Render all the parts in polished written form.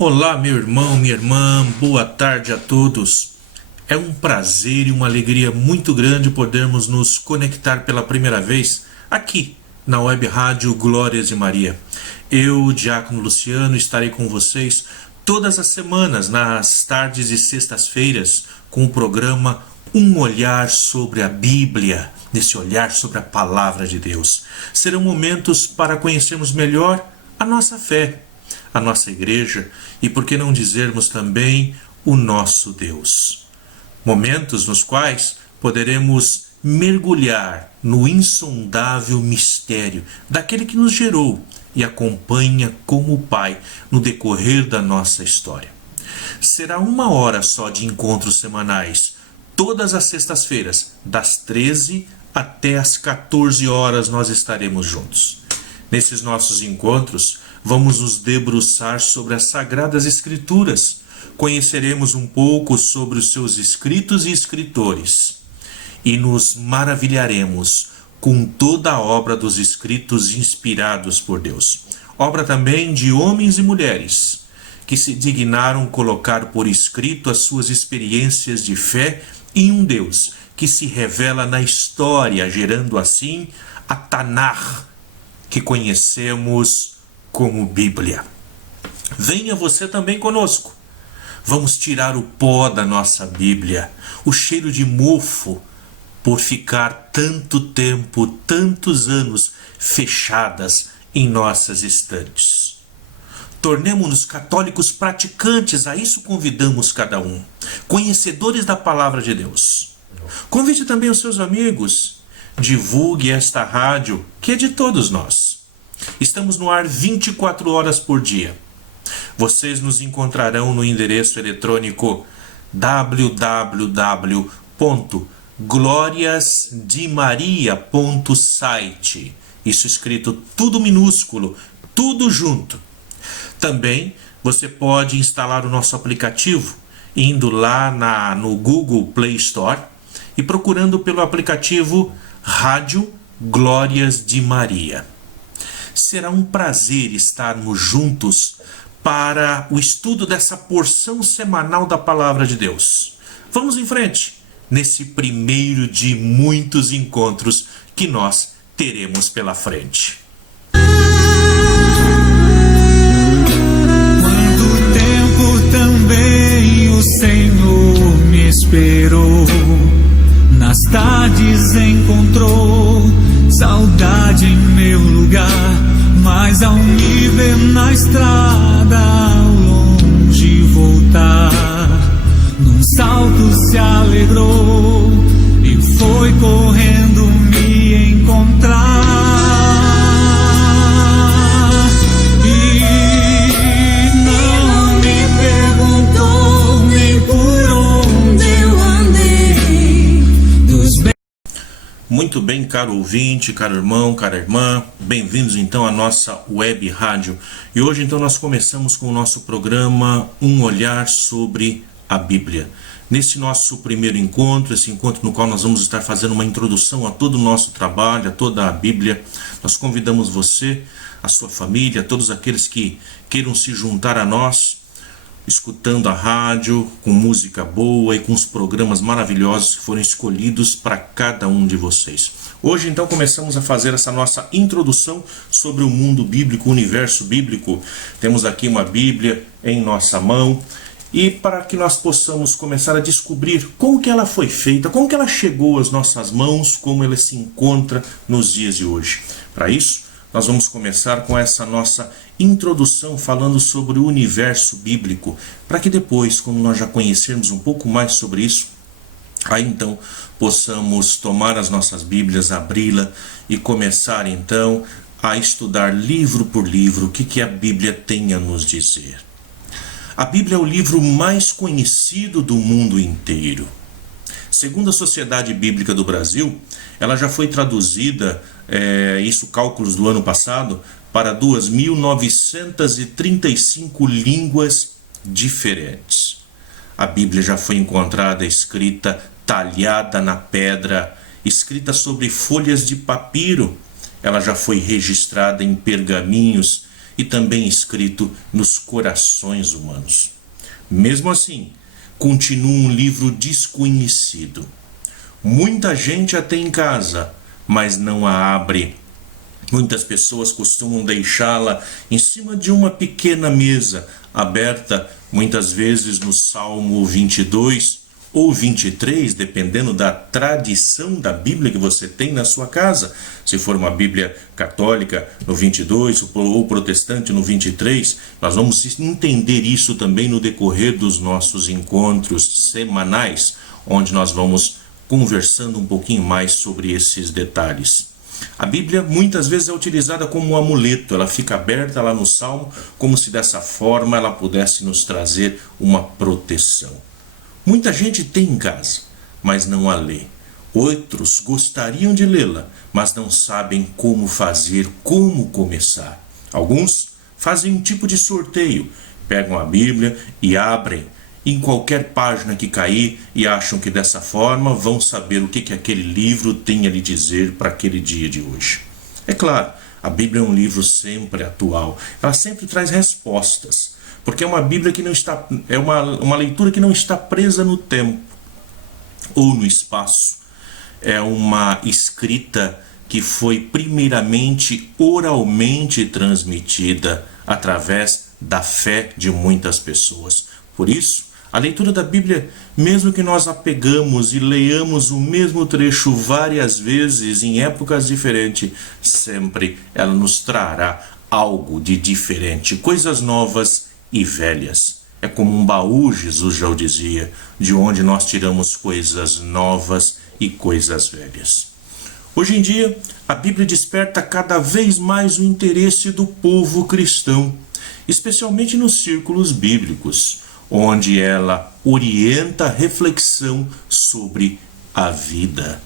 Olá, meu irmão, minha irmã, boa tarde a todos. É um prazer e uma alegria muito grande podermos nos conectar pela primeira vez aqui na Web Rádio Glórias de Maria. Eu, Diácono Luciano, estarei com vocês todas as semanas, nas tardes e sextas-feiras, com o programa Um Olhar sobre a Bíblia, nesse olhar sobre a Palavra de Deus. Serão momentos para conhecermos melhor a nossa fé, a nossa igreja e, por que não dizermos também, o nosso Deus. Momentos nos quais poderemos mergulhar no insondável mistério daquele que nos gerou e acompanha como Pai no decorrer da nossa história. Será 1 hora só de encontros semanais, todas as sextas-feiras, das 13 até as 14 horas nós estaremos juntos. Nesses nossos encontros, vamos nos debruçar sobre as Sagradas Escrituras. Conheceremos um pouco sobre os seus escritos e escritores. E nos maravilharemos com toda a obra dos escritos inspirados por Deus. Obra também de homens e mulheres que se dignaram colocar por escrito as suas experiências de fé em um Deus que se revela na história, gerando assim a Tanakh, que conhecemos como Bíblia. Venha você também conosco. Vamos tirar o pó da nossa Bíblia, o cheiro de mofo, por ficar tanto tempo, tantos anos fechadas em nossas estantes. Tornemo-nos católicos praticantes, a isso convidamos cada um, conhecedores da Palavra de Deus. Convide também os seus amigos, divulgue esta rádio, que é de todos nós. Estamos no ar 24 horas por dia. Vocês nos encontrarão no endereço eletrônico www.gloriasdemaria.site. Isso escrito tudo minúsculo, tudo junto. Também você pode instalar o nosso aplicativo, indo lá no Google Play Store e procurando pelo aplicativo Rádio Glórias de Maria. Será um prazer estarmos juntos para o estudo dessa porção semanal da Palavra de Deus. Vamos em frente, nesse primeiro de muitos encontros que nós teremos pela frente. Quanto tempo também o Senhor me esperou, nas tardes encontrou saudade em meu lugar, mas ao me ver na estrada ao longe voltar, num salto se alegrou e foi correndo me encontrar. E não me perguntou nem por onde eu andei dos bens. Muito bem, caro ouvinte, caro irmão, cara irmã, bem-vindos então à nossa web rádio. E hoje então nós começamos com o nosso programa Um Olhar sobre a Bíblia. Nesse nosso primeiro encontro, esse encontro no qual nós vamos estar fazendo uma introdução a todo o nosso trabalho, a toda a Bíblia, nós convidamos você, a sua família, todos aqueles que queiram se juntar a nós, escutando a rádio, com música boa e com os programas maravilhosos que foram escolhidos para cada um de vocês. Hoje, então, começamos a fazer essa nossa introdução sobre o mundo bíblico, o universo bíblico. Temos aqui uma Bíblia em nossa mão e para que nós possamos começar a descobrir como que ela foi feita, como que ela chegou às nossas mãos, como ela se encontra nos dias de hoje. Para isso, nós vamos começar com essa nossa introdução falando sobre o universo bíblico, para que depois, quando nós já conhecermos um pouco mais sobre isso, aí então possamos tomar as nossas Bíblias, abri-la e começar então a estudar livro por livro o que a Bíblia tem a nos dizer. A Bíblia é o livro mais conhecido do mundo inteiro. Segundo a Sociedade Bíblica do Brasil, ela já foi traduzida, isso cálculos do ano passado, para 2.935 línguas diferentes. A Bíblia já foi encontrada escrita talhada na pedra, escrita sobre folhas de papiro. Ela já foi registrada em pergaminhos e também escrito nos corações humanos. Mesmo assim, continua um livro desconhecido. Muita gente a tem em casa, mas não a abre. Muitas pessoas costumam deixá-la em cima de uma pequena mesa, aberta muitas vezes no Salmo 22 ou 23, dependendo da tradição da Bíblia que você tem na sua casa. Se for uma Bíblia católica, no 22, ou protestante, no 23, nós vamos entender isso também no decorrer dos nossos encontros semanais, onde nós vamos conversando um pouquinho mais sobre esses detalhes. A Bíblia muitas vezes é utilizada como um amuleto, ela fica aberta lá no Salmo, como se dessa forma ela pudesse nos trazer uma proteção. Muita gente tem em casa, mas não a lê. Outros gostariam de lê-la, mas não sabem como fazer, como começar. Alguns fazem um tipo de sorteio, pegam a Bíblia e abrem em qualquer página que cair e acham que dessa forma vão saber o que aquele livro tem a lhe dizer para aquele dia de hoje. É claro, a Bíblia é um livro sempre atual, ela sempre traz respostas, porque é uma Bíblia que não está, é uma leitura que não está presa no tempo ou no espaço. É uma escrita que foi primeiramente oralmente transmitida através da fé de muitas pessoas. Por isso, a leitura da Bíblia, mesmo que nós a pegamos e leiamos o mesmo trecho várias vezes em épocas diferentes, sempre ela nos trará algo de diferente, coisas novas e velhas. É como um baú, Jesus já o dizia, de onde nós tiramos coisas novas e coisas velhas. Hoje em dia, a Bíblia desperta cada vez mais o interesse do povo cristão, especialmente nos círculos bíblicos, onde ela orienta a reflexão sobre a vida.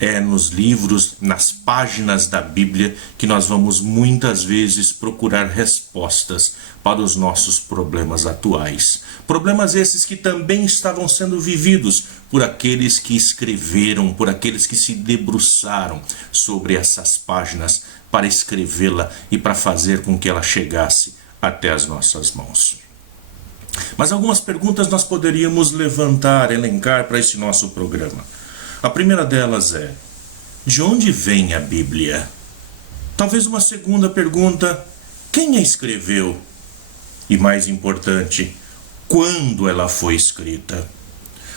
É nos livros, nas páginas da Bíblia, que nós vamos muitas vezes procurar respostas para os nossos problemas atuais. Problemas esses que também estavam sendo vividos por aqueles que escreveram, por aqueles que se debruçaram sobre essas páginas para escrevê-la e para fazer com que ela chegasse até as nossas mãos. Mas algumas perguntas nós poderíamos levantar, elencar para esse nosso programa. A primeira delas é: de onde vem a Bíblia? Talvez uma segunda pergunta: quem a escreveu? E mais importante, quando ela foi escrita?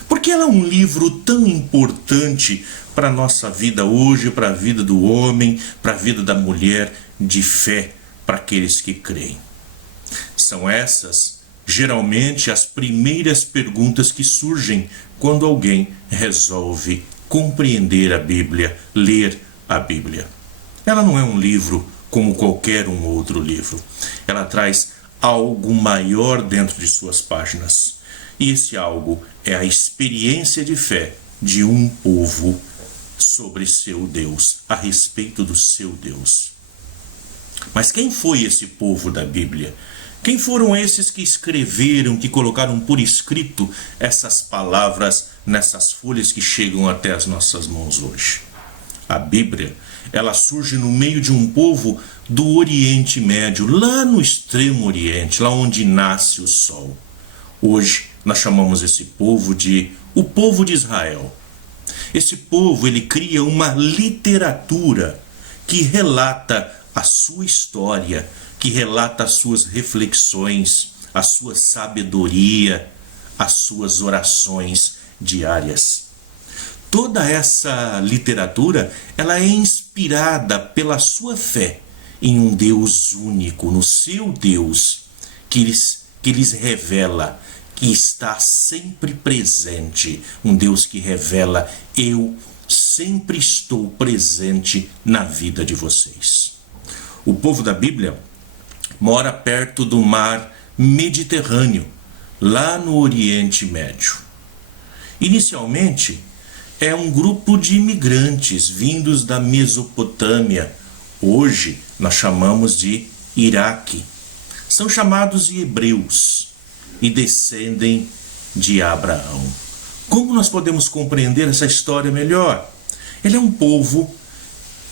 Porque ela é um livro tão importante para a nossa vida hoje, para a vida do homem, para a vida da mulher de fé, para aqueles que creem. São essas, geralmente, as primeiras perguntas que surgem quando alguém resolve compreender a Bíblia, ler a Bíblia. Ela não é um livro como qualquer um outro livro. Ela traz algo maior dentro de suas páginas. E esse algo é a experiência de fé de um povo sobre seu Deus, a respeito do seu Deus. Mas quem foi esse povo da Bíblia? Quem foram esses que escreveram, que colocaram por escrito essas palavras nessas folhas que chegam até as nossas mãos hoje? A Bíblia, ela surge no meio de um povo do Oriente Médio, lá no extremo Oriente, lá onde nasce o sol. Hoje, nós chamamos esse povo de o povo de Israel. Esse povo, ele cria uma literatura que relata a sua história, que relata as suas reflexões, a sua sabedoria, as suas orações diárias. Toda essa literatura, ela é inspirada pela sua fé em um Deus único, no seu Deus, que lhes revela, que está sempre presente. Um Deus que revela: eu sempre estou presente na vida de vocês. O povo da Bíblia mora perto do mar Mediterrâneo, lá no Oriente Médio. Inicialmente, é um grupo de imigrantes vindos da Mesopotâmia. Hoje, nós chamamos de Iraque. São chamados de hebreus e descendem de Abraão. Como nós podemos compreender essa história melhor? Ele é um povo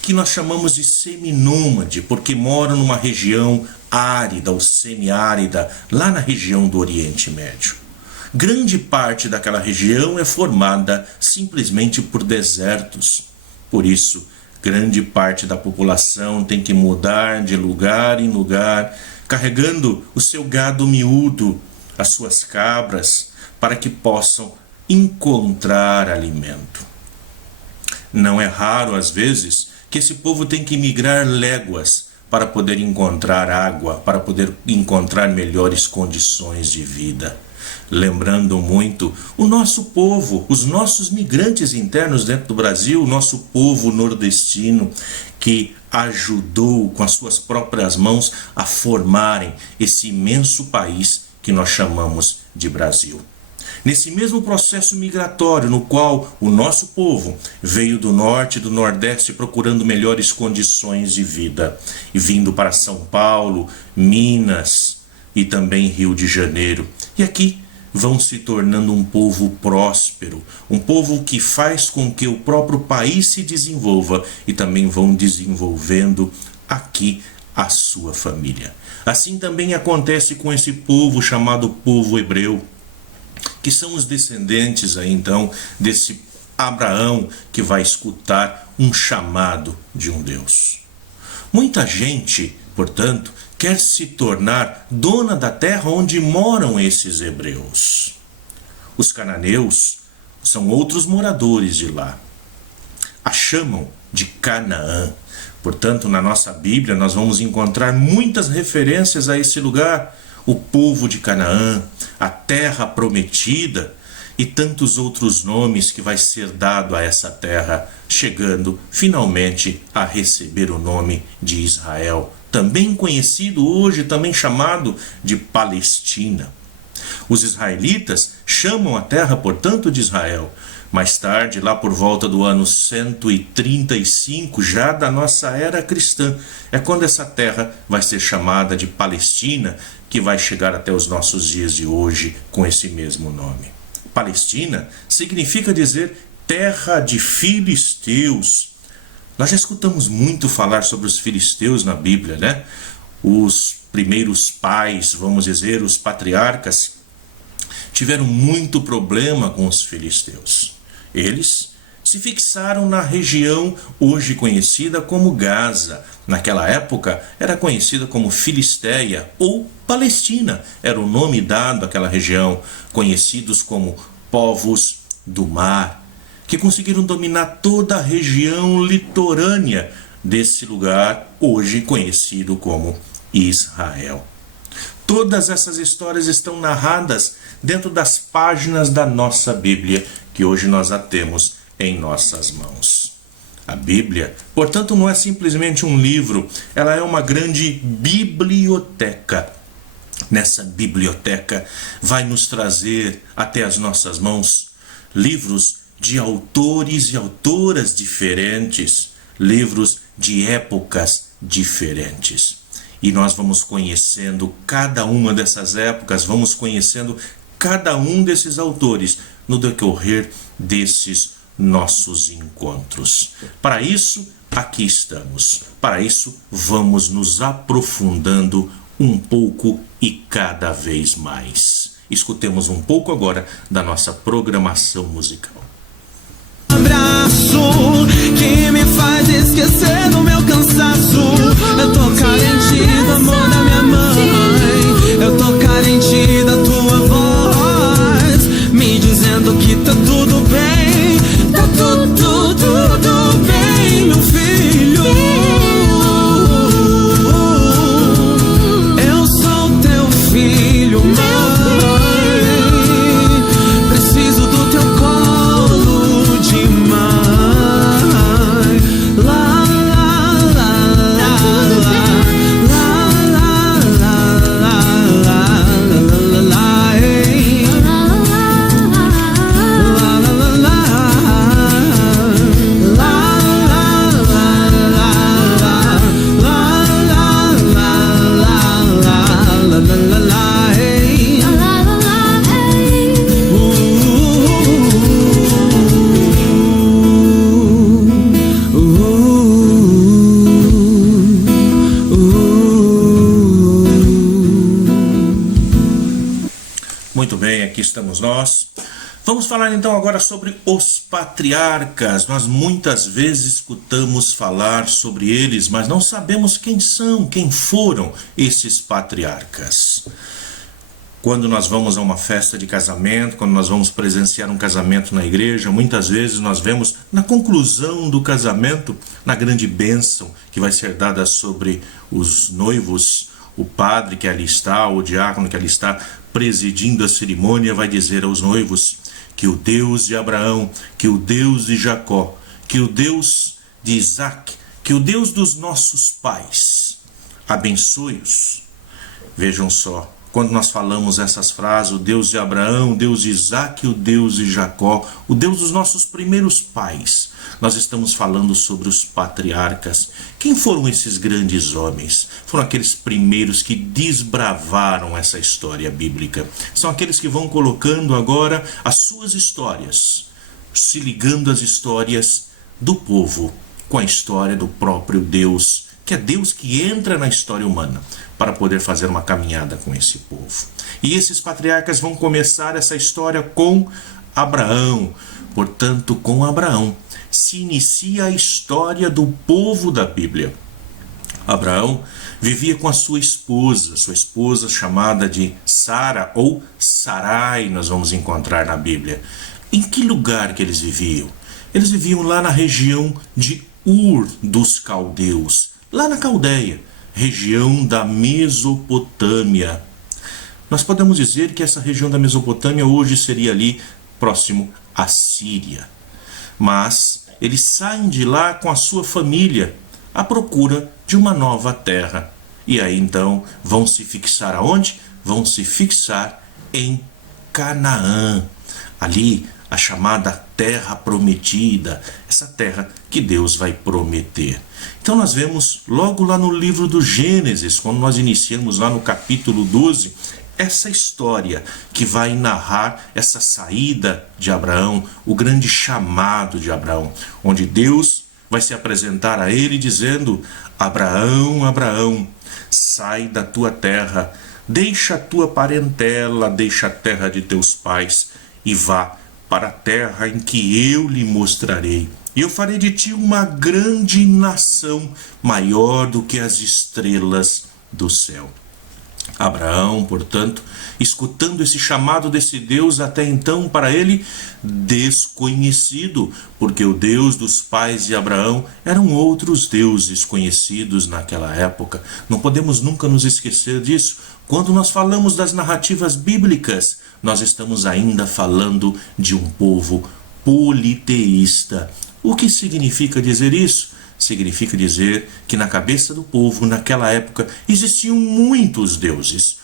que nós chamamos de seminômade, porque mora numa região árida ou semiárida lá na região do Oriente Médio. Grande parte daquela região é formada simplesmente por desertos. Por isso, grande parte da população tem que mudar de lugar em lugar, carregando o seu gado miúdo, as suas cabras, para que possam encontrar alimento. Não é raro, às vezes, que esse povo tem que migrar léguas para poder encontrar água, para poder encontrar melhores condições de vida. Lembrando muito o nosso povo, os nossos migrantes internos dentro do Brasil, o nosso povo nordestino, que ajudou com as suas próprias mãos a formarem esse imenso país que nós chamamos de Brasil. Nesse mesmo processo migratório no qual o nosso povo veio do norte e do nordeste procurando melhores condições de vida e vindo para São Paulo, Minas e também Rio de Janeiro. E aqui vão se tornando um povo próspero, um povo que faz com que o próprio país se desenvolva e também vão desenvolvendo aqui a sua família. Assim também acontece com esse povo chamado povo hebreu, que são os descendentes aí então desse Abraão que vai escutar um chamado de um Deus. Muita gente, portanto, quer se tornar dona da terra onde moram esses hebreus. Os cananeus são outros moradores de lá. A chamam de Canaã. Portanto, na nossa Bíblia nós vamos encontrar muitas referências a esse lugar, o povo de Canaã, a terra prometida e tantos outros nomes que vai ser dado a essa terra, chegando finalmente a receber o nome de Israel, também conhecido hoje, também chamado de Palestina. Os israelitas chamam a terra, portanto, de Israel. Mais tarde, lá por volta do ano 135, já da nossa era cristã, é quando essa terra vai ser chamada de Palestina, que vai chegar até os nossos dias de hoje com esse mesmo nome. Palestina significa dizer terra de filisteus. Nós já escutamos muito falar sobre os filisteus na Bíblia, né? Os primeiros pais, vamos dizer, os patriarcas, tiveram muito problema com os filisteus. Eles se fixaram na região hoje conhecida como Gaza. Naquela época era conhecida como Filistéia ou Palestina. Era o nome dado àquela região, conhecidos como povos do mar, que conseguiram dominar toda a região litorânea desse lugar, hoje conhecido como Israel. Todas essas histórias estão narradas dentro das páginas da nossa Bíblia, que hoje nós a temos em nossas mãos. A Bíblia, portanto, não é simplesmente um livro, ela é uma grande biblioteca. Nessa biblioteca vai nos trazer até as nossas mãos livros de autores e autoras diferentes, livros de épocas diferentes. E nós vamos conhecendo cada uma dessas épocas, vamos conhecendo cada um desses autores no decorrer desses nossos encontros. Para isso, aqui estamos. Para isso, vamos nos aprofundando um pouco e cada vez mais. Escutemos um pouco agora da nossa programação musical. Abraço que me faz esquecer do meu cansaço. Eu tô carente do amor da minha mãe. Eu tô carente da tua voz, me dizendo que tá tudo bem. Tá tudo bem, meu filho. Eu sou teu filho, mãe. Preciso do teu colo de mãe. Lá, lá, lá, lá, lá, lá. Muito bem, aqui estamos nós. Vamos falar então agora sobre os patriarcas. Nós muitas vezes escutamos falar sobre eles, mas não sabemos quem são, quem foram esses patriarcas. Quando nós vamos a uma festa de casamento, quando nós vamos presenciar um casamento na igreja, muitas vezes nós vemos na conclusão do casamento, na grande bênção que vai ser dada sobre os noivos, o padre que ali está, o diácono que ali está presidindo a cerimônia, vai dizer aos noivos que o Deus de Abraão, que o Deus de Jacó, que o Deus de Isaac, que o Deus dos nossos pais abençoe-os. Vejam só. Quando nós falamos essas frases, o Deus de Abraão, o Deus de Isaac, o Deus de Jacó, o Deus dos nossos primeiros pais, nós estamos falando sobre os patriarcas. Quem foram esses grandes homens? Foram aqueles primeiros que desbravaram essa história bíblica. São aqueles que vão colocando agora as suas histórias, se ligando às histórias do povo com a história do próprio Deus, que é Deus que entra na história humana para poder fazer uma caminhada com esse povo. E esses patriarcas vão começar essa história com Abraão. Portanto, com Abraão se inicia a história do povo da Bíblia. Abraão vivia com a sua esposa chamada de Sara ou Sarai, nós vamos encontrar na Bíblia. Em que lugar que eles viviam? Eles viviam lá na região de Ur dos Caldeus, lá na Caldeia, região da Mesopotâmia. Nós podemos dizer que essa região da Mesopotâmia hoje seria ali próximo à Síria. Mas eles saem de lá com a sua família à procura de uma nova terra. E aí então vão se fixar aonde? Vão se fixar em Canaã. Ali a chamada terra prometida, essa terra que Deus vai prometer. Então nós vemos logo lá no livro do Gênesis, quando nós iniciamos lá no capítulo 12, essa história que vai narrar essa saída de Abraão, o grande chamado de Abraão, onde Deus vai se apresentar a ele dizendo: Abraão, Abraão, sai da tua terra, deixa a tua parentela, deixa a terra de teus pais e vá para a terra em que eu lhe mostrarei. E eu farei de ti uma grande nação, maior do que as estrelas do céu. Abraão, portanto, escutando esse chamado desse Deus até então para ele desconhecido, porque o Deus dos pais de Abraão eram outros deuses conhecidos naquela época. Não podemos nunca nos esquecer disso. Quando nós falamos das narrativas bíblicas, nós estamos ainda falando de um povo politeísta. O que significa dizer isso? Significa dizer que na cabeça do povo, naquela época, existiam muitos deuses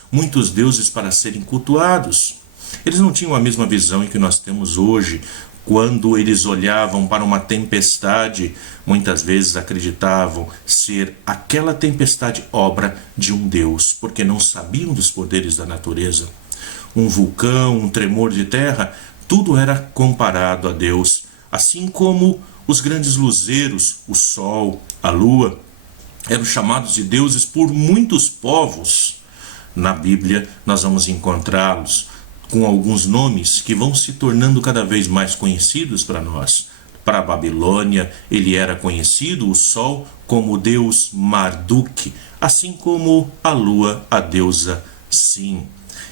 para serem cultuados. Eles não tinham a mesma visão que nós temos hoje. Quando eles olhavam para uma tempestade, muitas vezes acreditavam ser aquela tempestade obra de um deus, porque não sabiam dos poderes da natureza. Um vulcão, um tremor de terra, tudo era comparado a Deus, assim como os grandes luzeiros, o sol, a lua, eram chamados de deuses por muitos povos. Na Bíblia nós vamos encontrá-los com alguns nomes que vão se tornando cada vez mais conhecidos para nós. Para a Babilônia, ele era conhecido, o sol, como o deus Marduk, assim como a lua, a deusa Sim.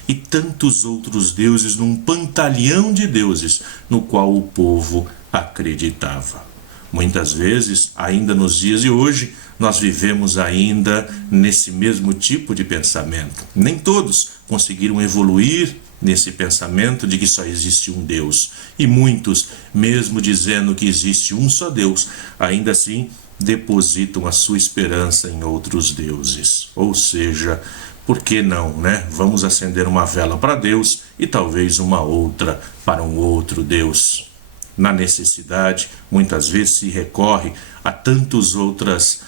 E tantos outros deuses num pantalhão de deuses no qual o povo acreditava. Muitas vezes, ainda nos dias de hoje, nós vivemos ainda nesse mesmo tipo de pensamento. Nem todos conseguiram evoluir nesse pensamento de que só existe um Deus. E muitos, mesmo dizendo que existe um só Deus, ainda assim depositam a sua esperança em outros deuses. Ou seja, por que não, né? Vamos acender uma vela para Deus e talvez uma outra para um outro Deus. Na necessidade, muitas vezes se recorre a tantas outras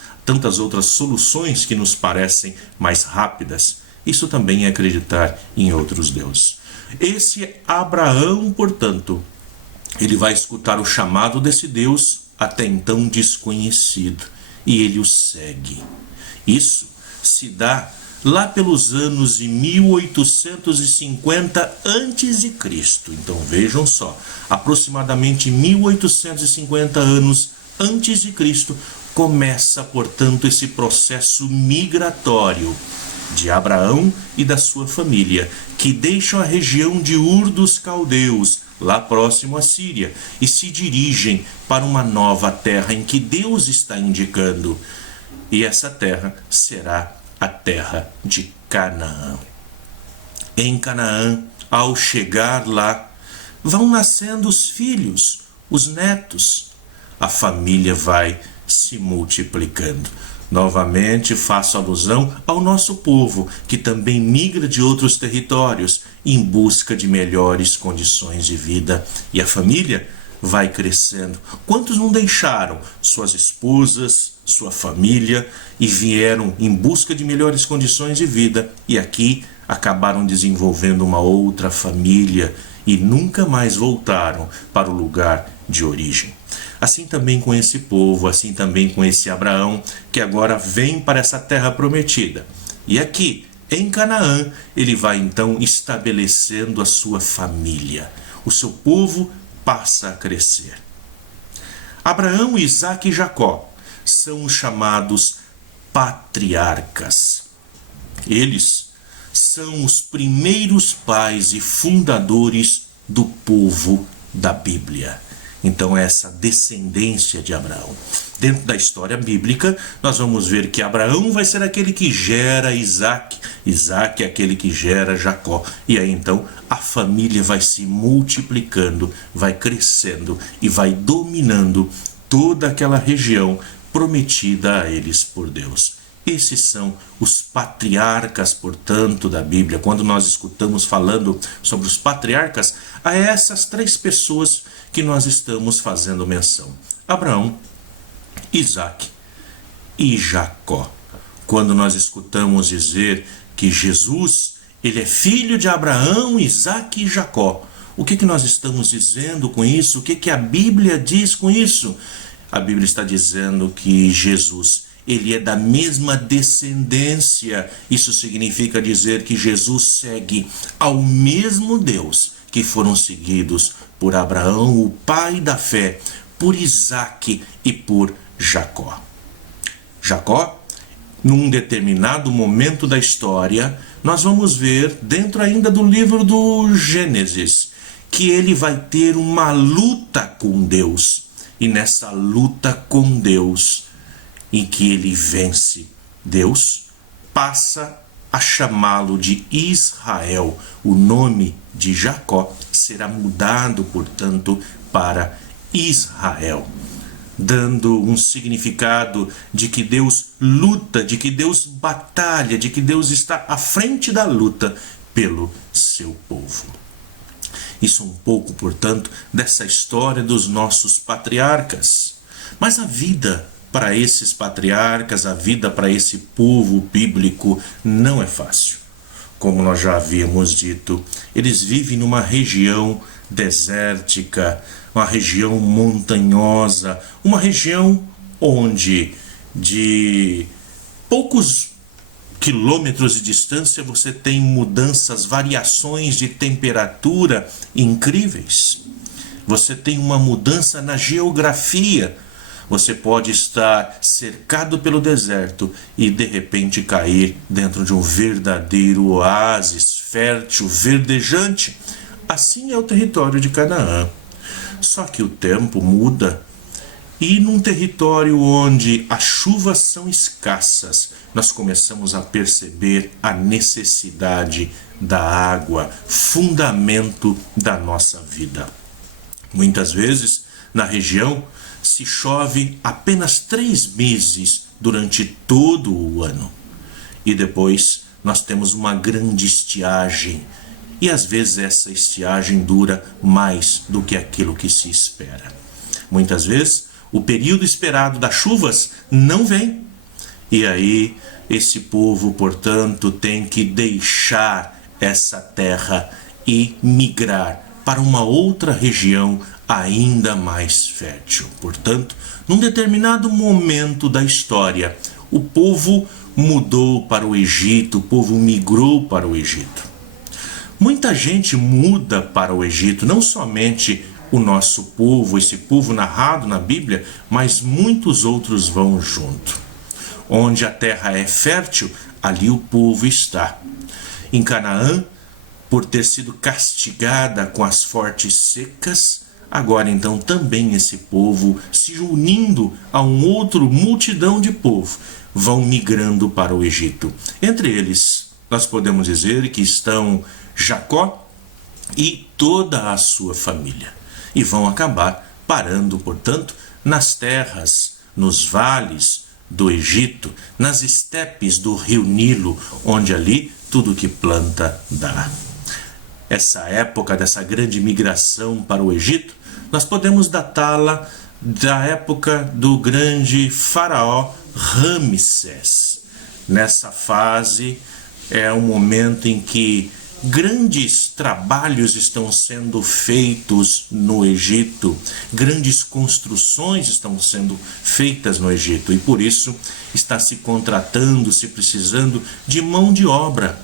soluções que nos parecem mais rápidas. Isso também é acreditar em outros deuses. Esse Abraão, portanto, ele vai escutar o chamado desse Deus até então desconhecido, e ele o segue. Isso se dá lá pelos anos de 1850 a.C. Então vejam só, aproximadamente 1850 anos antes de Cristo, começa, portanto, esse processo migratório de Abraão e da sua família, que deixam a região de Ur dos Caldeus, lá próximo à Síria, e se dirigem para uma nova terra em que Deus está indicando. E essa terra será a terra de Canaã. Em Canaã, ao chegar lá, vão nascendo os filhos, os netos. A família vai se multiplicando. Novamente faço alusão ao nosso povo, que também migra de outros territórios em busca de melhores condições de vida. E a família vai crescendo. Quantos não deixaram suas esposas, sua família e vieram em busca de melhores condições de vida e aqui acabaram desenvolvendo uma outra família e nunca mais voltaram para o lugar de origem? Assim também com esse povo, assim também com esse Abraão, que agora vem para essa terra prometida. E aqui, em Canaã, ele vai então estabelecendo a sua família. O seu povo passa a crescer. Abraão, Isaque e Jacó são os chamados patriarcas. Eles são os primeiros pais e fundadores do povo da Bíblia. Então, essa descendência de Abraão. Dentro da história bíblica, nós vamos ver que Abraão vai ser aquele que gera Isaque, Isaque é aquele que gera Jacó. E aí, então, a família vai se multiplicando, vai crescendo e vai dominando toda aquela região prometida a eles por Deus. Esses são os patriarcas, portanto, da Bíblia. Quando nós escutamos falando sobre os patriarcas, a essas três pessoas que nós estamos fazendo menção: Abraão, Isaque e Jacó. Quando nós escutamos dizer que Jesus, ele é filho de Abraão, Isaque e Jacó, o que nós estamos dizendo com isso? O que a Bíblia diz com isso? A Bíblia está dizendo que Jesus, ele é da mesma descendência. Isso significa dizer que Jesus segue ao mesmo Deus que foram seguidos por Abraão, o pai da fé, por Isaque e por Jacó. Jacó, num determinado momento da história, nós vamos ver, dentro ainda do livro do Gênesis, que ele vai ter uma luta com Deus. E nessa luta com Deus, em que ele vence, Deus passa a chamá-lo de Israel. O nome de Jacó será mudado, portanto, para Israel, dando um significado de que Deus luta, de que Deus batalha, de que Deus está à frente da luta pelo seu povo. Isso um pouco, portanto, dessa história dos nossos patriarcas. Mas a vida para esses patriarcas, a vida para esse povo bíblico não é fácil. Como nós já havíamos dito, eles vivem numa região desértica, uma região montanhosa, uma região onde de poucos quilômetros de distância você tem mudanças, variações de temperatura incríveis. Você tem uma mudança na geografia. Você pode estar cercado pelo deserto e de repente cair dentro de um verdadeiro oásis fértil, verdejante. Assim é o território de Canaã. Só que o tempo muda e num território onde as chuvas são escassas, nós começamos a perceber a necessidade da água, fundamento da nossa vida. Muitas vezes, na região, se chove apenas 3 meses durante todo o ano. E depois nós temos uma grande estiagem. E às vezes essa estiagem dura mais do que aquilo que se espera. Muitas vezes o período esperado das chuvas não vem. E aí esse povo, portanto, tem que deixar essa terra e migrar para uma outra região ainda mais fértil. Portanto, num determinado momento da história, o povo mudou para o Egito, o povo migrou para o Egito. Muita gente muda para o Egito, não somente o nosso povo, esse povo narrado na Bíblia, mas muitos outros vão junto. Onde a terra é fértil, ali o povo está. Em Canaã, por ter sido castigada com as fortes secas, agora então também esse povo, se unindo a um outro multidão de povo, vão migrando para o Egito. Entre eles, nós podemos dizer que estão Jacó e toda a sua família. E vão acabar parando, portanto, nas terras, nos vales do Egito, nas estepes do rio Nilo, onde ali tudo que planta dá. Essa época dessa grande migração para o Egito, nós podemos datá-la da época do grande faraó Ramsés. Nessa fase é um momento em que grandes trabalhos estão sendo feitos no Egito, grandes construções estão sendo feitas no Egito, e por isso está se contratando, se precisando de mão de obra.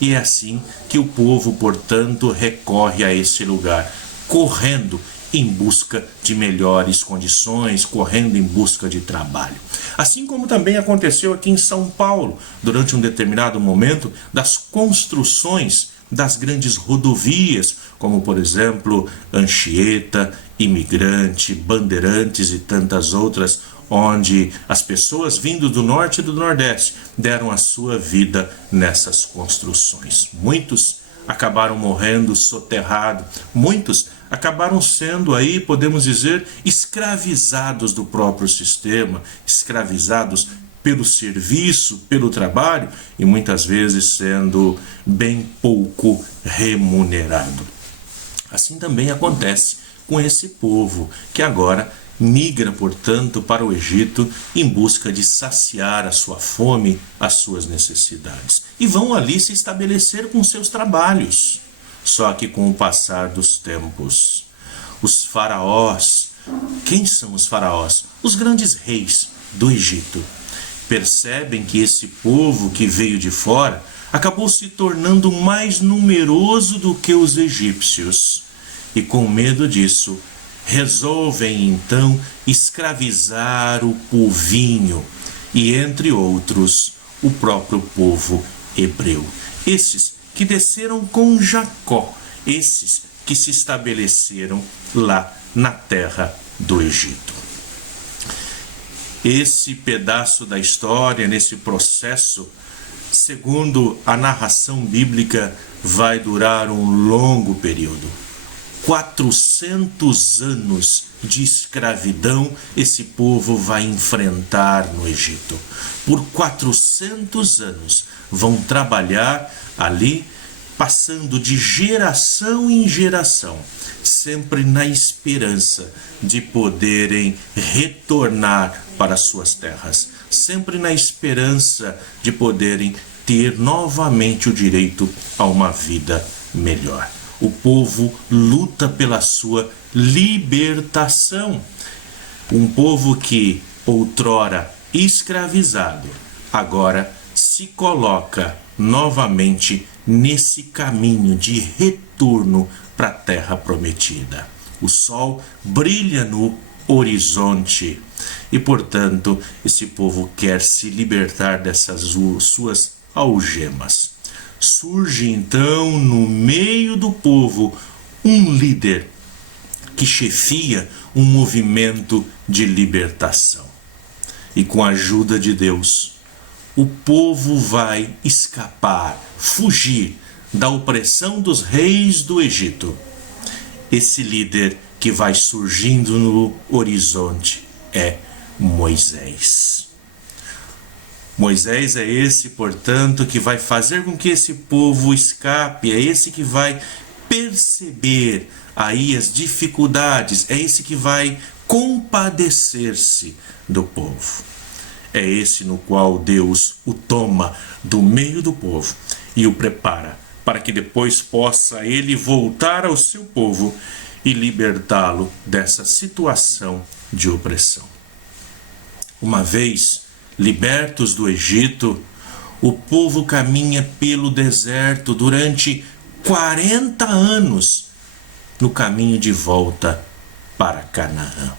E é assim que o povo, portanto, recorre a esse lugar, correndo em busca de melhores condições, correndo em busca de trabalho. Assim como também aconteceu aqui em São Paulo, durante um determinado momento, das construções das grandes rodovias, como por exemplo Anchieta, Imigrante, Bandeirantes e tantas outras, onde as pessoas vindo do norte e do nordeste deram a sua vida nessas construções. Muitos acabaram morrendo soterrados, muitos acabaram sendo aí, podemos dizer, escravizados do próprio sistema, escravizados pelo serviço, pelo trabalho e muitas vezes sendo bem pouco remunerado. Assim também acontece com esse povo que agora migra, portanto, para o Egito em busca de saciar a sua fome, as suas necessidades. E vão ali se estabelecer com seus trabalhos. Só que com o passar dos tempos, os faraós, quem são os faraós? Os grandes reis do Egito. Percebem que esse povo que veio de fora acabou se tornando mais numeroso do que os egípcios. E com medo disso, resolvem então escravizar o povinho e, entre outros, o próprio povo hebreu. Esses que desceram com Jacó, esses que se estabeleceram lá na terra do Egito. Esse pedaço da história, nesse processo, segundo a narração bíblica, vai durar um longo período. 400 anos de escravidão esse povo vai enfrentar no Egito. Por 400 anos vão trabalhar ali, passando de geração em geração, sempre na esperança de poderem retornar para suas terras, sempre na esperança de poderem ter novamente o direito a uma vida melhor. O povo luta pela sua libertação. Um povo que, outrora escravizado, agora se coloca novamente nesse caminho de retorno para a terra prometida. O sol brilha no horizonte e, portanto, esse povo quer se libertar dessas suas algemas. Surge então no meio do povo um líder que chefia um movimento de libertação. E com a ajuda de Deus, o povo vai escapar, fugir da opressão dos reis do Egito. Esse líder que vai surgindo no horizonte é Moisés. Moisés é esse, portanto, que vai fazer com que esse povo escape, é esse que vai perceber aí as dificuldades, é esse que vai compadecer-se do povo. É esse no qual Deus o toma do meio do povo e o prepara para que depois possa ele voltar ao seu povo e libertá-lo dessa situação de opressão. Uma vez libertos do Egito, O povo caminha pelo deserto durante 40 anos no caminho de volta para Canaã.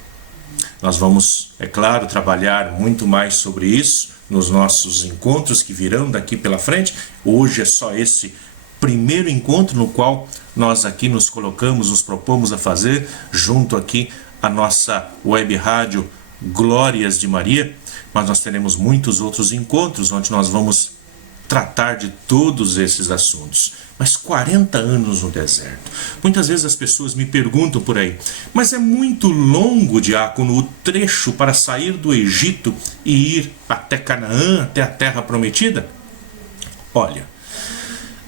Nós vamos, é claro, trabalhar muito mais sobre isso nos nossos encontros que virão daqui pela frente. Hoje é só esse primeiro encontro no qual nós aqui nos colocamos, nos propomos a fazer, junto aqui a nossa web rádio Glórias de Maria, mas nós teremos muitos outros encontros onde nós vamos tratar de todos esses assuntos. Mas 40 anos no deserto. Muitas vezes as pessoas me perguntam por aí, mas é muito longo, diácono, o trecho para sair do Egito e ir até Canaã, até a terra prometida? Olha,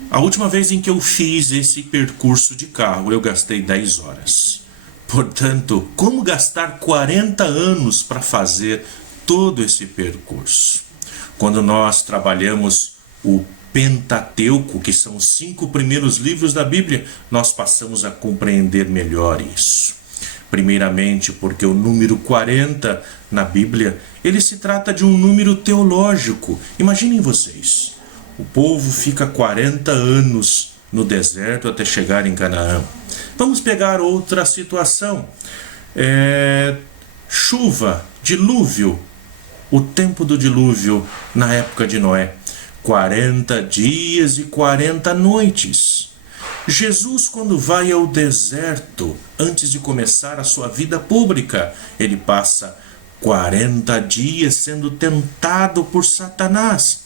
a última vez em que eu fiz esse percurso de carro, eu gastei 10 horas. Portanto, como gastar 40 anos para fazer todo esse percurso? Quando nós trabalhamos o Pentateuco, que são os 5 primeiros livros da Bíblia, nós passamos a compreender melhor isso. Primeiramente, porque o número 40 na Bíblia, ele se trata de um número teológico. Imaginem vocês, o povo fica 40 anos no deserto até chegar em Canaã. Vamos pegar outra situação. Chuva, dilúvio, o tempo do dilúvio na época de Noé. 40 dias e 40 noites. Jesus, quando vai ao deserto, antes de começar a sua vida pública, ele passa 40 dias sendo tentado por Satanás.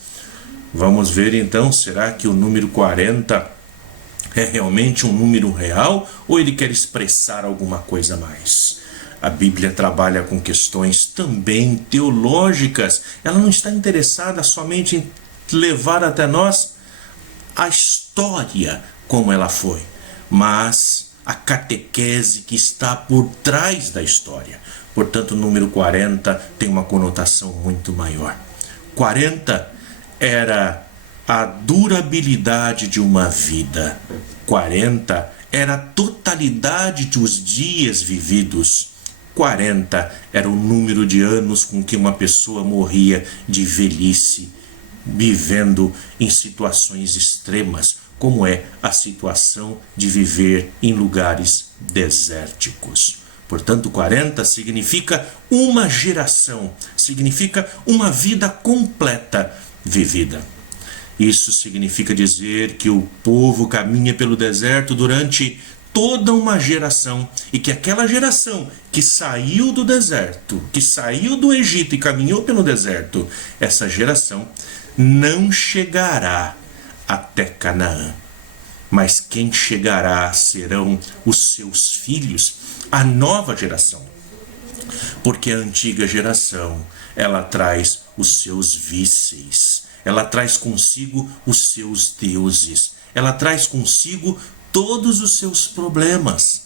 Vamos ver então, será que o número 40 é realmente um número real ou ele quer expressar alguma coisa a mais? A Bíblia trabalha com questões também teológicas. Ela não está interessada somente em levar até nós a história como ela foi, mas a catequese que está por trás da história. Portanto, o número 40 tem uma conotação muito maior. 40 era a durabilidade de uma vida. 40 era a totalidade dos dias vividos. 40 era o número de anos com que uma pessoa morria de velhice, vivendo em situações extremas, como é a situação de viver em lugares desérticos. Portanto, 40 significa uma geração, significa uma vida completa vivida. Isso significa dizer que o povo caminha pelo deserto durante toda uma geração e que aquela geração que saiu do deserto, que saiu do Egito e caminhou pelo deserto, essa geração não chegará até Canaã. Mas quem chegará serão os seus filhos, a nova geração. Porque a antiga geração, ela traz os seus vícios, ela traz consigo os seus deuses, ela traz consigo todos os seus problemas.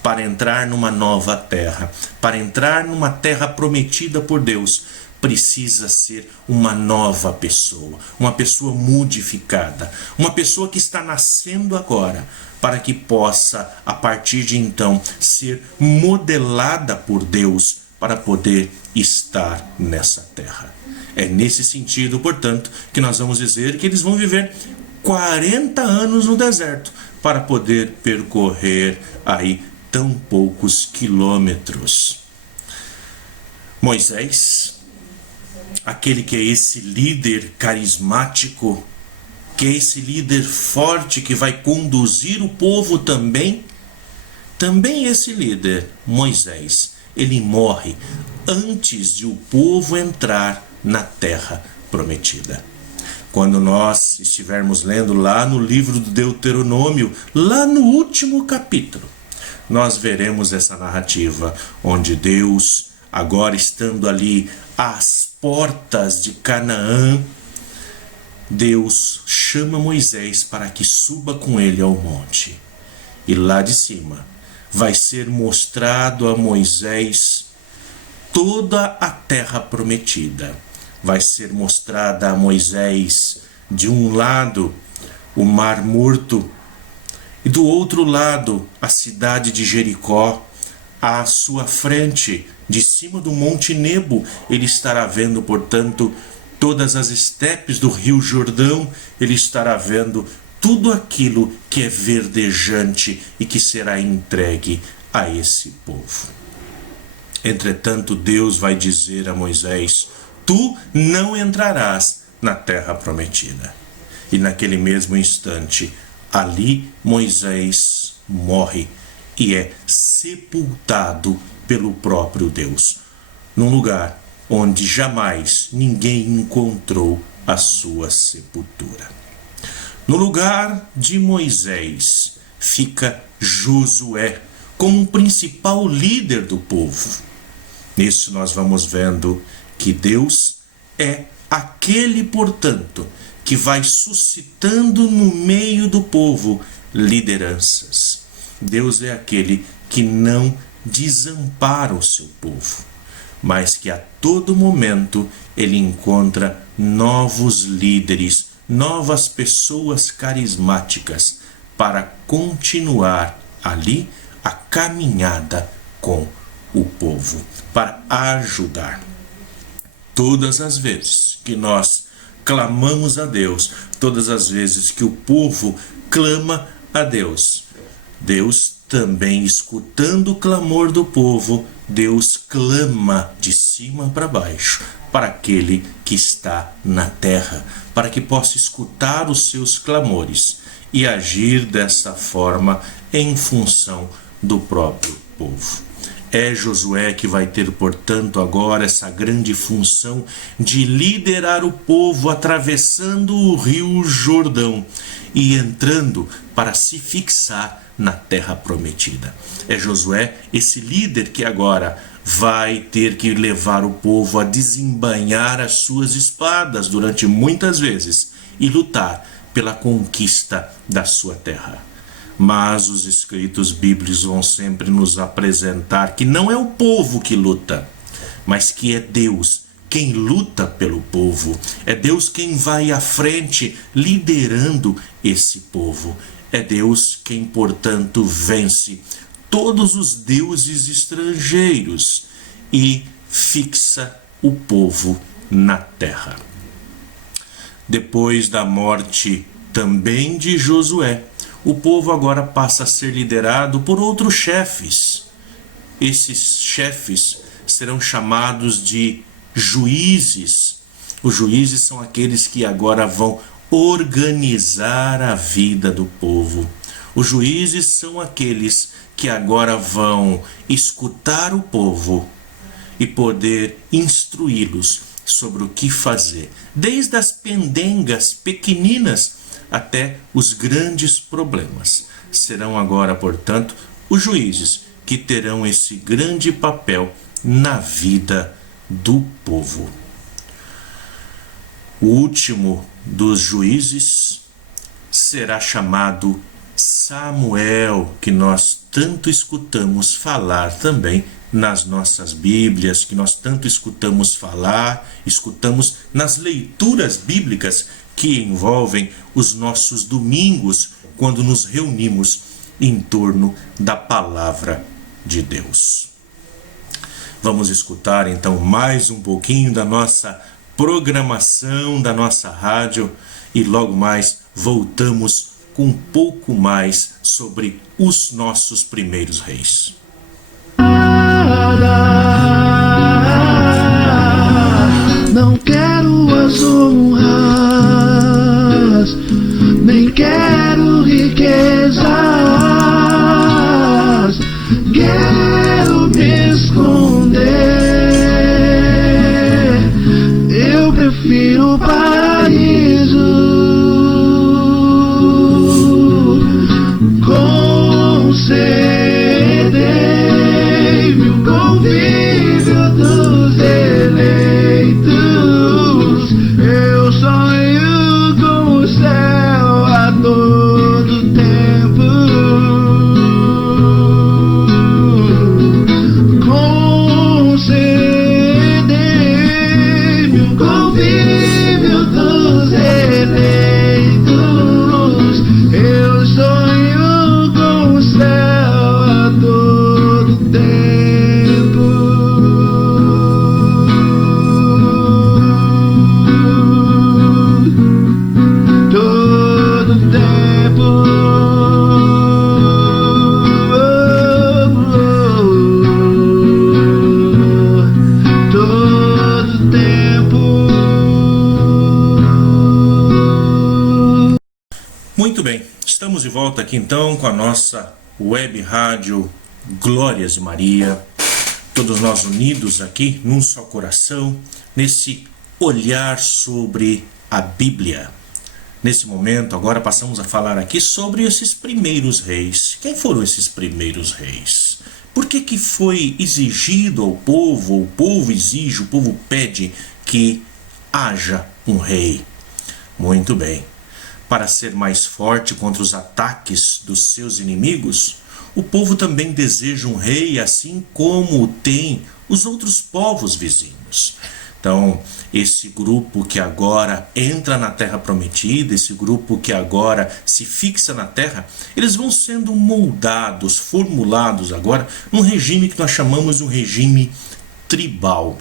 Para entrar numa nova terra, para entrar numa terra prometida por Deus, precisa ser uma nova pessoa, uma pessoa modificada, uma pessoa que está nascendo agora, para que possa, a partir de então, ser modelada por Deus para poder estar nessa terra. É nesse sentido, portanto, que nós vamos dizer que eles vão viver 40 anos no deserto para poder percorrer aí tão poucos quilômetros. Moisés, aquele que é esse líder carismático, que é esse líder forte que vai conduzir o povo também esse líder, Moisés, ele morre antes de o povo entrar na terra prometida. Quando nós estivermos lendo lá no livro do Deuteronômio, lá no último capítulo, nós veremos essa narrativa onde Deus, agora estando ali às portas de Canaã, Deus chama Moisés para que suba com ele ao monte. E lá de cima vai ser mostrado a Moisés toda a terra prometida. Vai ser mostrada a Moisés, de um lado, o Mar Morto, e do outro lado, a cidade de Jericó. À sua frente, de cima do Monte Nebo, ele estará vendo, portanto, todas as estepes do Rio Jordão, ele estará vendo tudo aquilo que é verdejante e que será entregue a esse povo. Entretanto, Deus vai dizer a Moisés: tu não entrarás na terra prometida. E naquele mesmo instante, ali Moisés morre e é sepultado pelo próprio Deus, num lugar onde jamais ninguém encontrou a sua sepultura. No lugar de Moisés fica Josué como um principal líder do povo. Nisso nós vamos vendo que Deus é aquele, portanto, que vai suscitando no meio do povo lideranças. Deus é aquele que não desampara o seu povo, mas que a todo momento ele encontra novos líderes, novas pessoas carismáticas para continuar ali a caminhada com o povo, para ajudar. Todas as vezes que nós clamamos a Deus, todas as vezes que o povo clama a Deus, Deus também, escutando o clamor do povo, Deus clama de cima para baixo para aquele que está na terra, para que possa escutar os seus clamores e agir dessa forma em função do próprio povo. É Josué que vai ter, portanto, agora essa grande função de liderar o povo atravessando o Rio Jordão e entrando para se fixar na terra prometida. É Josué, esse líder, que agora vai ter que levar o povo a desembainhar as suas espadas durante muitas vezes e lutar pela conquista da sua terra. Mas os escritos bíblicos vão sempre nos apresentar que não é o povo que luta, mas que é Deus quem luta pelo povo. É Deus quem vai à frente liderando esse povo. É Deus quem, portanto, vence todos os deuses estrangeiros e fixa o povo na terra. Depois da morte também de Josué, o povo agora passa a ser liderado por outros chefes. Esses chefes serão chamados de juízes. Os juízes são aqueles que agora vão organizar a vida do povo. Os juízes são aqueles que agora vão escutar o povo e poder instruí-los sobre o que fazer, desde as pendengas pequeninas até os grandes problemas. Serão agora, portanto, os juízes que terão esse grande papel na vida do povo. O último dos juízes será chamado Samuel, que nós tanto escutamos falar também nas nossas Bíblias, que nós tanto escutamos falar, escutamos nas leituras bíblicas que envolvem os nossos domingos, quando nos reunimos em torno da palavra de Deus. Vamos escutar então mais um pouquinho da nossa programação, da nossa rádio, e logo mais voltamos com um pouco mais sobre os nossos primeiros reis. Não quero as honras, nem quero riquezas, quero me esconder. Eu prefiro o paraíso, concedei-me o convívio dos eleitos. Eu sonho com o céu a todo tempo. volta aqui então com a nossa web rádio Glórias de Maria, todos nós unidos aqui num só coração, nesse olhar sobre a Bíblia. Nesse momento, agora passamos a falar aqui sobre esses primeiros reis. Quem foram esses primeiros reis? Por que foi exigido ao povo, o povo exige, o povo pede que haja um rei? Muito bem. Para ser mais forte contra os ataques dos seus inimigos, o povo também deseja um rei, assim como tem os outros povos vizinhos. Então, esse grupo que agora entra na Terra Prometida, esse grupo que agora se fixa na Terra, eles vão sendo moldados, formulados agora, num regime que nós chamamos de um regime tribal.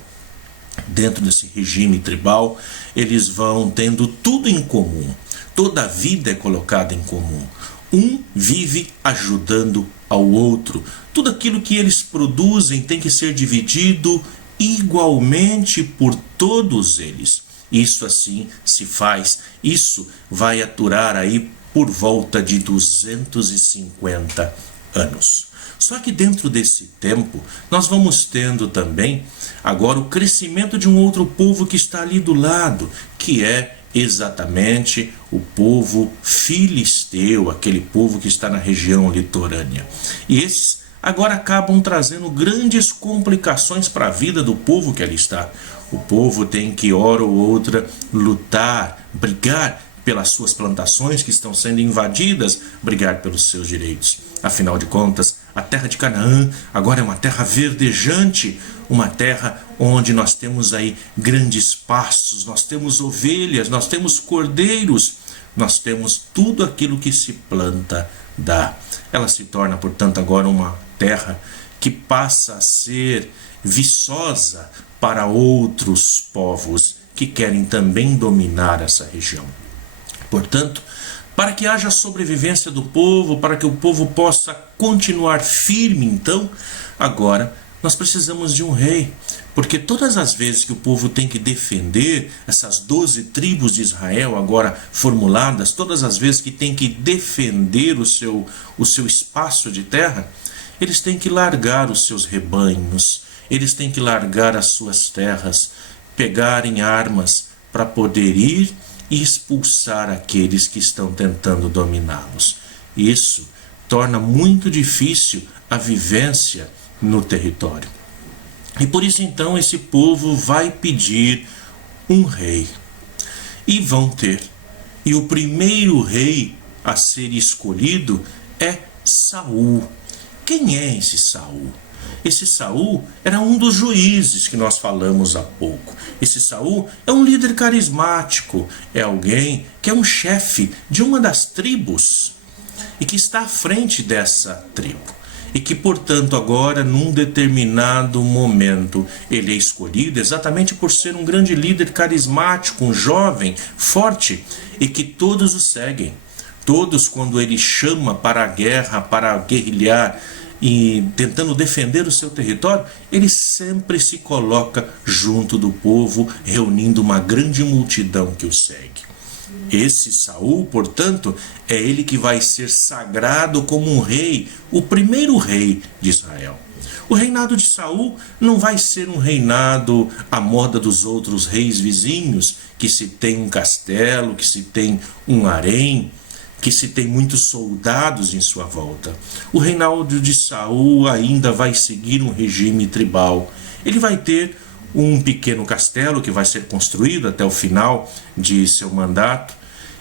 Dentro desse regime tribal, eles vão tendo tudo em comum. Toda a vida é colocada em comum. Um vive ajudando ao outro. Tudo aquilo que eles produzem tem que ser dividido igualmente por todos eles. Isso assim se faz. Isso vai aturar aí por volta de 250 anos. Só que dentro desse tempo, nós vamos tendo também agora o crescimento de um outro povo que está ali do lado, que é exatamente o povo filisteu, aquele povo que está na região litorânea. E esses agora acabam trazendo grandes complicações para a vida do povo que ali está. O povo tem que, hora ou outra, lutar, brigar pelas suas plantações que estão sendo invadidas, brigar pelos seus direitos. Afinal de contas, a terra de Canaã agora é uma terra verdejante, uma terra onde nós temos aí grandes pastos, nós temos ovelhas, nós temos cordeiros, nós temos tudo aquilo que se planta dá. Ela se torna, portanto, agora uma terra que passa a ser viçosa para outros povos que querem também dominar essa região. Portanto, para que haja sobrevivência do povo, para que o povo possa continuar firme, então, agora nós precisamos de um rei. Porque todas as vezes que o povo tem que defender essas 12 tribos de Israel agora formuladas, todas as vezes que tem que defender o seu espaço de terra, eles têm que largar os seus rebanhos, eles têm que largar as suas terras, pegarem armas para poder ir e expulsar aqueles que estão tentando dominá-los. Isso torna muito difícil a vivência no território. E por isso então esse povo vai pedir um rei. E vão ter. E o primeiro rei a ser escolhido é Saul. Quem é esse Saul? Esse Saul era um dos juízes que nós falamos há pouco. Esse Saul é um líder carismático, é alguém que é um chefe de uma das tribos e que está à frente dessa tribo. E que, portanto, agora, num determinado momento, ele é escolhido exatamente por ser um grande líder carismático, um jovem, forte, e que todos o seguem. Todos, quando ele chama para a guerra, para guerrilhar, e tentando defender o seu território, ele sempre se coloca junto do povo, reunindo uma grande multidão que o segue. Esse Saul, portanto, é ele que vai ser sagrado como um rei, o primeiro rei de Israel. O reinado de Saul não vai ser um reinado à moda dos outros reis vizinhos, que se tem um castelo, que se tem um harém, que se tem muitos soldados em sua volta. O reinado de Saul ainda vai seguir um regime tribal. Ele vai ter um pequeno castelo que vai ser construído até o final de seu mandato.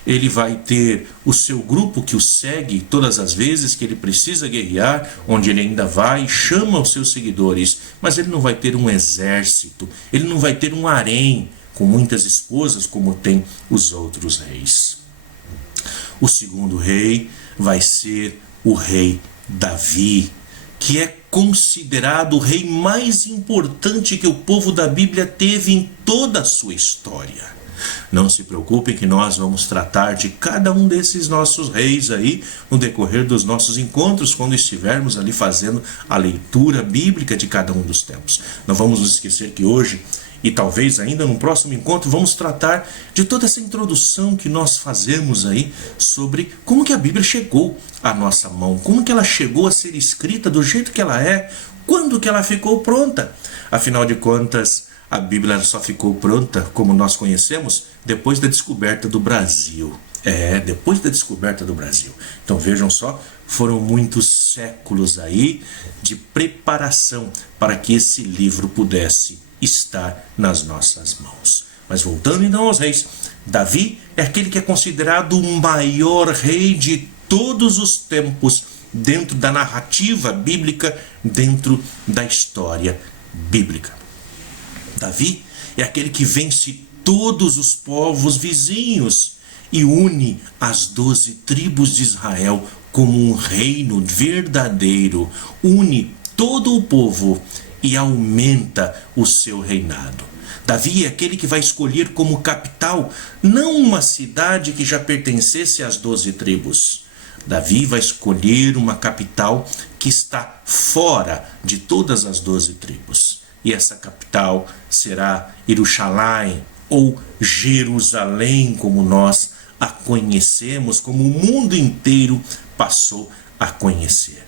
Ele vai ter o seu grupo que o segue todas as vezes que ele precisa guerrear, onde ele ainda vai e chama os seus seguidores. Mas ele não vai ter um exército, ele não vai ter um harém com muitas esposas como tem os outros reis. O segundo rei vai ser o rei Davi, que é considerado o rei mais importante que o povo da Bíblia teve em toda a sua história. Não se preocupem que nós vamos tratar de cada um desses nossos reis aí no decorrer dos nossos encontros, quando estivermos ali fazendo a leitura bíblica de cada um dos tempos. Não vamos nos esquecer que hoje E talvez ainda no próximo encontro vamos tratar de toda essa introdução que nós fazemos aí sobre como que a Bíblia chegou à nossa mão, como que ela chegou a ser escrita do jeito que ela é, quando que ela ficou pronta. Afinal de contas, a Bíblia só ficou pronta, como nós conhecemos, depois da descoberta do Brasil. Depois da descoberta do Brasil. Então vejam só, foram muitos séculos aí de preparação para que esse livro pudesse estar nas nossas mãos. Mas voltando então aos reis, Davi é aquele que é considerado o maior rei de todos os tempos, dentro da narrativa bíblica, dentro da história bíblica. Davi é aquele que vence todos os povos vizinhos e une as 12 tribos de Israel como um reino verdadeiro, une todo o povo e aumenta o seu reinado. Davi é aquele que vai escolher como capital não uma cidade que já pertencesse às 12 tribos. Davi vai escolher uma capital que está fora de todas as 12 tribos. E essa capital será Jerusalém, ou Jerusalém, como nós a conhecemos, como o mundo inteiro passou a conhecer.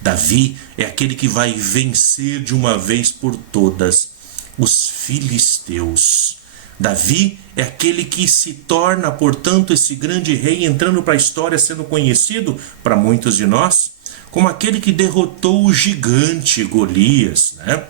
Davi é aquele que vai vencer de uma vez por todas os filisteus. Davi é aquele que se torna, portanto, esse grande rei, entrando para a história, sendo conhecido para muitos de nós como aquele que derrotou o gigante Golias, né?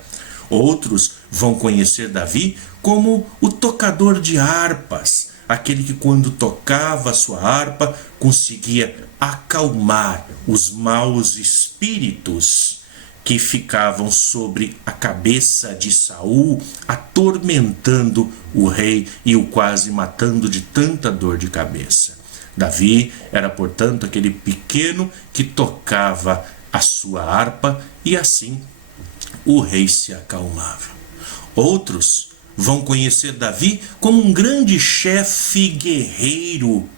Outros vão conhecer Davi como o tocador de harpas, aquele que quando tocava a sua harpa conseguia acalmar os maus espíritos que ficavam sobre a cabeça de Saul, atormentando o rei e o quase matando de tanta dor de cabeça. Davi era, portanto, aquele pequeno que tocava a sua harpa e assim o rei se acalmava. Outros vão conhecer Davi como um grande chefe guerreiro,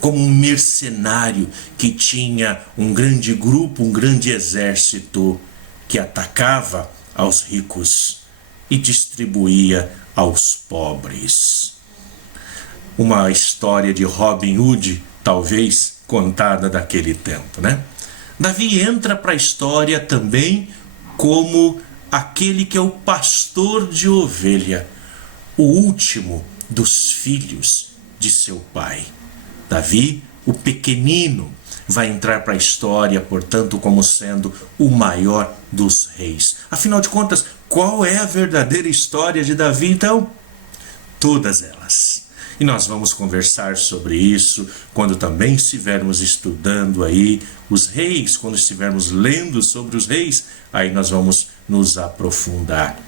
como um mercenário que tinha um grande grupo, um grande exército que atacava aos ricos e distribuía aos pobres. Uma história de Robin Hood, talvez contada daquele tempo, né? Davi entra para a história também como aquele que é o pastor de ovelha, o último dos filhos de seu pai. Davi, o pequenino, vai entrar para a história, portanto, como sendo o maior dos reis. Afinal de contas, qual é a verdadeira história de Davi, então? Todas elas. E nós vamos conversar sobre isso quando também estivermos estudando aí os reis, quando estivermos lendo sobre os reis, aí nós vamos nos aprofundar.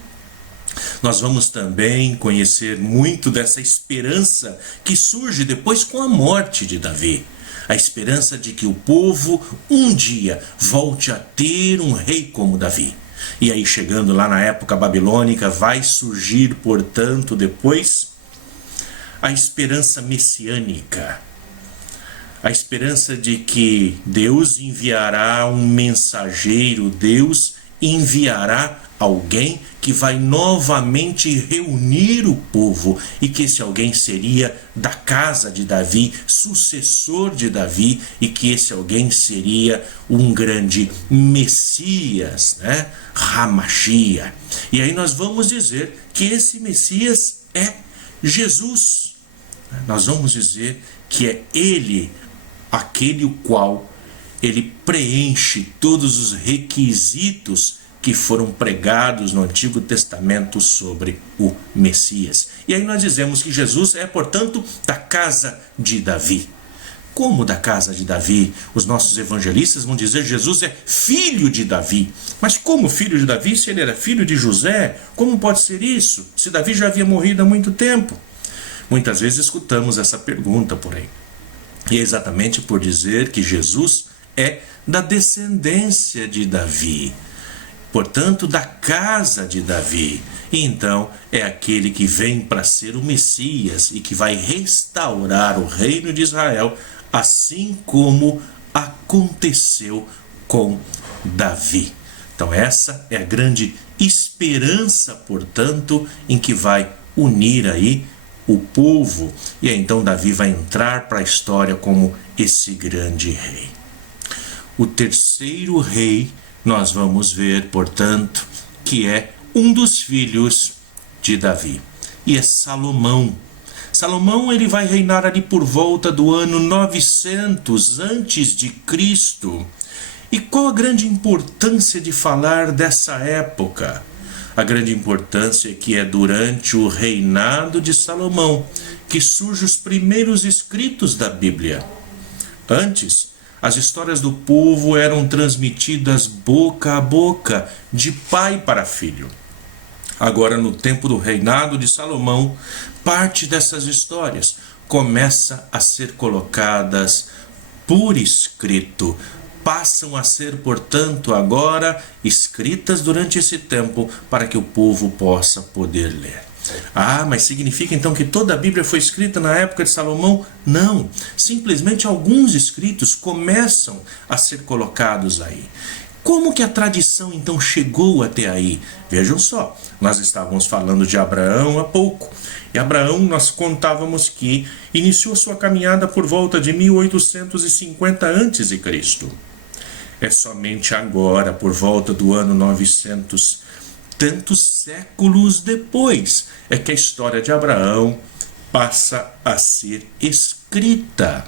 Nós vamos também conhecer muito dessa esperança que surge depois com a morte de Davi. A esperança de que o povo um dia volte a ter um rei como Davi. E aí, chegando lá na época babilônica, vai surgir, portanto, depois a esperança messiânica. A esperança de que Deus enviará um mensageiro, Deus enviará alguém que vai novamente reunir o povo e que esse alguém seria da casa de Davi, sucessor de Davi, e que esse alguém seria um grande Messias, né? Hamashia. E aí nós vamos dizer que esse Messias é Jesus. Nós vamos dizer que é ele, aquele o qual ele preenche todos os requisitos que foram pregados no Antigo Testamento sobre o Messias. E aí nós dizemos que Jesus é, portanto, da casa de Davi. Como da casa de Davi? Os nossos evangelistas vão dizer que Jesus é filho de Davi. Mas como filho de Davi, se ele era filho de José? Como pode ser isso? Se Davi já havia morrido há muito tempo? Muitas vezes escutamos essa pergunta por aí. E é exatamente por dizer que Jesus é da descendência de Davi, portanto, da casa de Davi. E então é aquele que vem para ser o Messias e que vai restaurar o reino de Israel, assim como aconteceu com Davi. Então essa é a grande esperança, portanto, em que vai unir aí o povo. E aí, então Davi vai entrar para a história como esse grande rei. O terceiro rei nós vamos ver, portanto, que é um dos filhos de Davi, e é Salomão. Salomão, ele vai reinar ali por volta do ano 900 antes de Cristo. E qual a grande importância de falar dessa época? A grande importância é que é durante o reinado de Salomão que surgem os primeiros escritos da Bíblia. Antes, as histórias do povo eram transmitidas boca a boca, de pai para filho. Agora, no tempo do reinado de Salomão, parte dessas histórias começa a ser colocadas por escrito. Passam a ser, portanto, agora escritas durante esse tempo para que o povo possa poder ler. Ah, mas significa então que toda a Bíblia foi escrita na época de Salomão? Não, simplesmente alguns escritos começam a ser colocados aí. Como que a tradição então chegou até aí? Vejam só, nós estávamos falando de Abraão há pouco. E Abraão, nós contávamos que iniciou sua caminhada por volta de 1850 a.C. É somente agora, por volta do ano 900, tantos séculos depois, é que a história de Abraão passa a ser escrita.